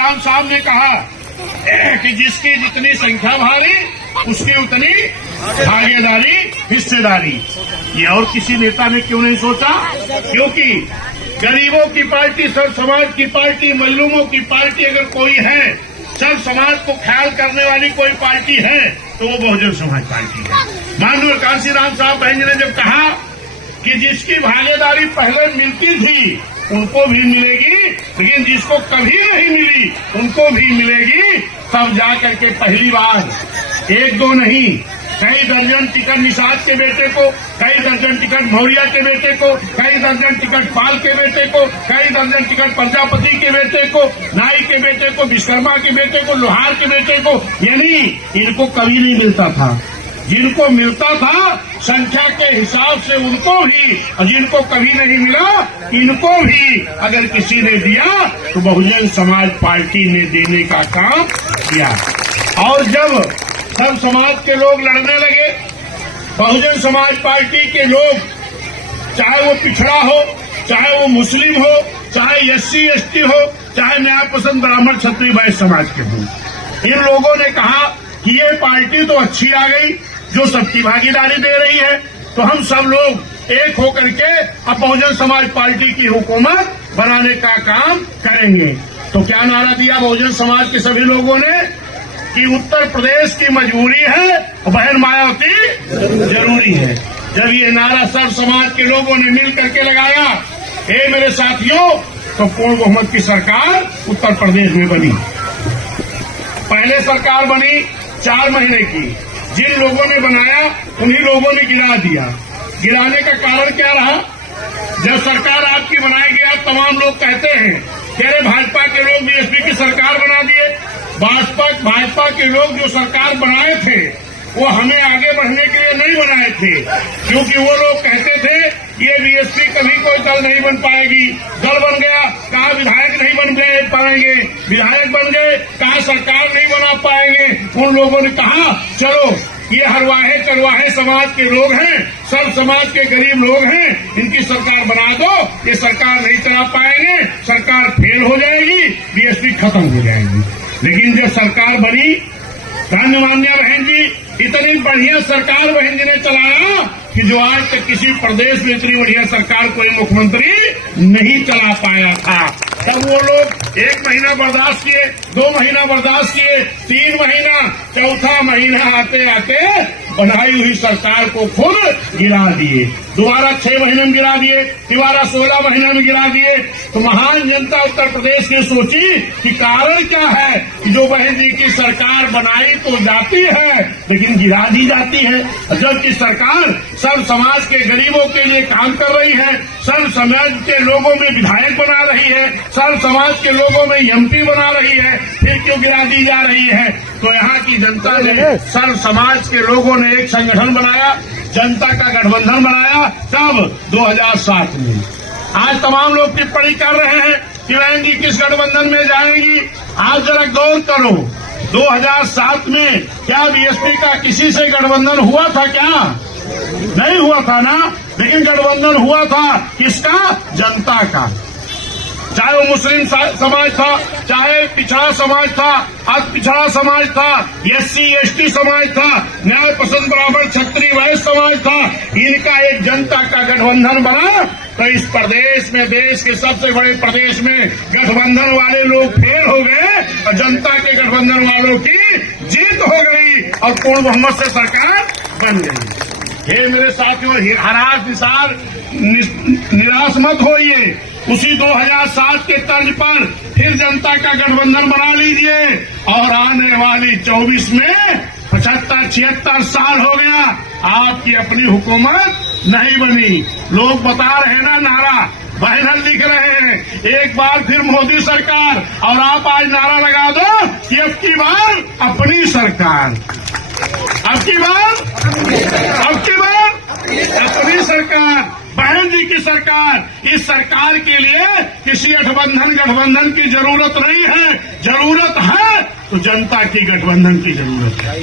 साहब ने कहा कि जिसकी जितनी संख्या भारी उसकी उतनी भागीदारी हिस्सेदारी। ये और किसी नेता ने क्यों नहीं सोचा? क्योंकि गरीबों की पार्टी, सर्व समाज की पार्टी, मजलूमों की पार्टी अगर कोई है, सर्व समाज को ख्याल करने वाली कोई पार्टी है तो वो बहुजन समाज पार्टी है। माननीय कांशीराम साहब बहन जी ने जब कहा कि जिसकी भागीदारी पहले मिलती थी उनको भी मिलेगी, लेकिन जिसको कभी नहीं मिली उनको भी मिलेगी, तब जा करके पहली बार एक दो नहीं कई दर्जन टिकट निषाद के बेटे को, कई दर्जन टिकट मौर्य के बेटे को, कई दर्जन टिकट पाल के बेटे को, कई दर्जन टिकट प्रजापति के बेटे को, नाई के बेटे को, विश्वकर्मा के बेटे को, लोहार के बेटे को, यानी इनको कभी नहीं मिलता था। जिनको मिलता था संख्या के हिसाब से उनको भी, और जिनको कभी नहीं मिला इनको भी अगर किसी ने दिया तो बहुजन समाज पार्टी ने देने का काम किया। और जब सब समाज के लोग लड़ने लगे, बहुजन समाज पार्टी के लोग, चाहे वो पिछड़ा हो, चाहे वो मुस्लिम हो, चाहे SC ST हो, चाहे न्याय पसंद ब्राह्मण क्षत्रिय वैश्य समाज के हो, इन लोगों ने कहा कि ये पार्टी तो अच्छी आ गई जो सबकी भागीदारी दे रही है, तो हम सब लोग एक होकर के अब बहुजन समाज पार्टी की हुकूमत बनाने का काम करेंगे। तो क्या नारा दिया बहुजन समाज के सभी लोगों ने कि उत्तर प्रदेश की मजबूरी है और बहन मायावती जरूरी है। जब ये नारा सर्व समाज के लोगों ने मिल करके लगाया, मेरे साथियों, तो पूर्ण बहुमत की सरकार उत्तर प्रदेश में बनी। पहले सरकार बनी 4 महीने की, जिन लोगों ने बनाया उन्हीं लोगों ने गिरा दिया। गिराने का कारण क्या रहा? जब सरकार आपकी बनाई गया, तमाम लोग कहते हैं कि अरे भाजपा के लोग BSP की सरकार बना दिए। भाजपा के लोग जो सरकार बनाए थे वो हमें आगे बढ़ने के लिए नहीं बनाए थे, क्योंकि वो लोग कहते थे ये BSP कभी कोई दल नहीं बन पाएगी। दल बन गया, कहा विधायक नहीं बन पाएंगे, विधायक बन गए, कहा सरकार नहीं बना पाएंगे। उन लोगों ने कहा चलो ये हरवाहे चरवाहे समाज के लोग हैं, सब समाज के गरीब लोग हैं, इनकी सरकार बना दो, ये सरकार नहीं चला पाएंगे, सरकार फेल हो जाएगी, BSP खत्म हो जाएगी। लेकिन जब सरकार बनी, माननीय बहन जी, इतनी बढ़िया सरकार बहन जी ने चलाया कि जो आज तक किसी प्रदेश में इतनी बढ़िया सरकार कोई मुख्यमंत्री नहीं चला पाया था। तब वो लोग 1 महीना बर्दाश्त किए, 2 महीना बर्दाश्त किए, 3 महीना, चौथा महीना आते आते बनाई हुई सरकार को खुद गिरा दिए। दोबारा 6 महीने में गिरा दिए, दोबारा 16 महीने में गिरा दिए। तो महान जनता उत्तर प्रदेश ने सोची कि कारण क्या है कि जो बहन जी की सरकार बनाई तो जाती है लेकिन गिरा दी जाती है, जबकि सरकार सर्व समाज के गरीबों के लिए काम कर रही है, सर्व समाज के लोगों में विधायक बना रही है, सर्व समाज के लोगों में MP बना रही है, फिर क्यों गिरा दी जा रही है? तो यहाँ की जनता ने, सर्व समाज के लोगों ने एक संगठन बनाया, जनता का गठबंधन बनाया। तब 2007 में आज तमाम लोग टिप्पणी कर रहे हैं कि बहन जी किस गठबंधन में जाएंगी। आज जरा गौर करो, 2007 में क्या BSP का किसी से गठबंधन हुआ था? क्या नहीं हुआ था ना? लेकिन गठबंधन हुआ था किसका? जनता का। चाहे वो मुस्लिम समाज था, चाहे पिछड़ा समाज था, अति पिछड़ा समाज था, SC ST समाज था, न्याय पसंद ब्राह्मण क्षत्रिय वैश्य समाज था, इनका एक जनता का गठबंधन बना। तो इस प्रदेश में, देश के सबसे बड़े प्रदेश में गठबंधन वाले लोग फेल हो गए और जनता के गठबंधन वालों की जीत हो गई और पूर्ण बहुमत से सरकार बन गई। हे मेरे साथियों, निराश मत होइए। उसी 2007 के तर्ज पर फिर जनता का गठबंधन बना लीजिए और आने वाली 24 में 75-76 साल हो गया, आपकी अपनी हुकूमत नहीं बनी। लोग बता रहे हैं ना, नारा बैनर लिख रहे हैं, एक बार फिर मोदी सरकार, और आप आज नारा लगा दो कि अब की बार अपनी सरकार, अब की बार अपनी सरकार, बहन जी की सरकार। इस सरकार के लिए किसी गठबंधन की जरूरत नहीं है, जरूरत है तो जनता की गठबंधन की जरूरत है।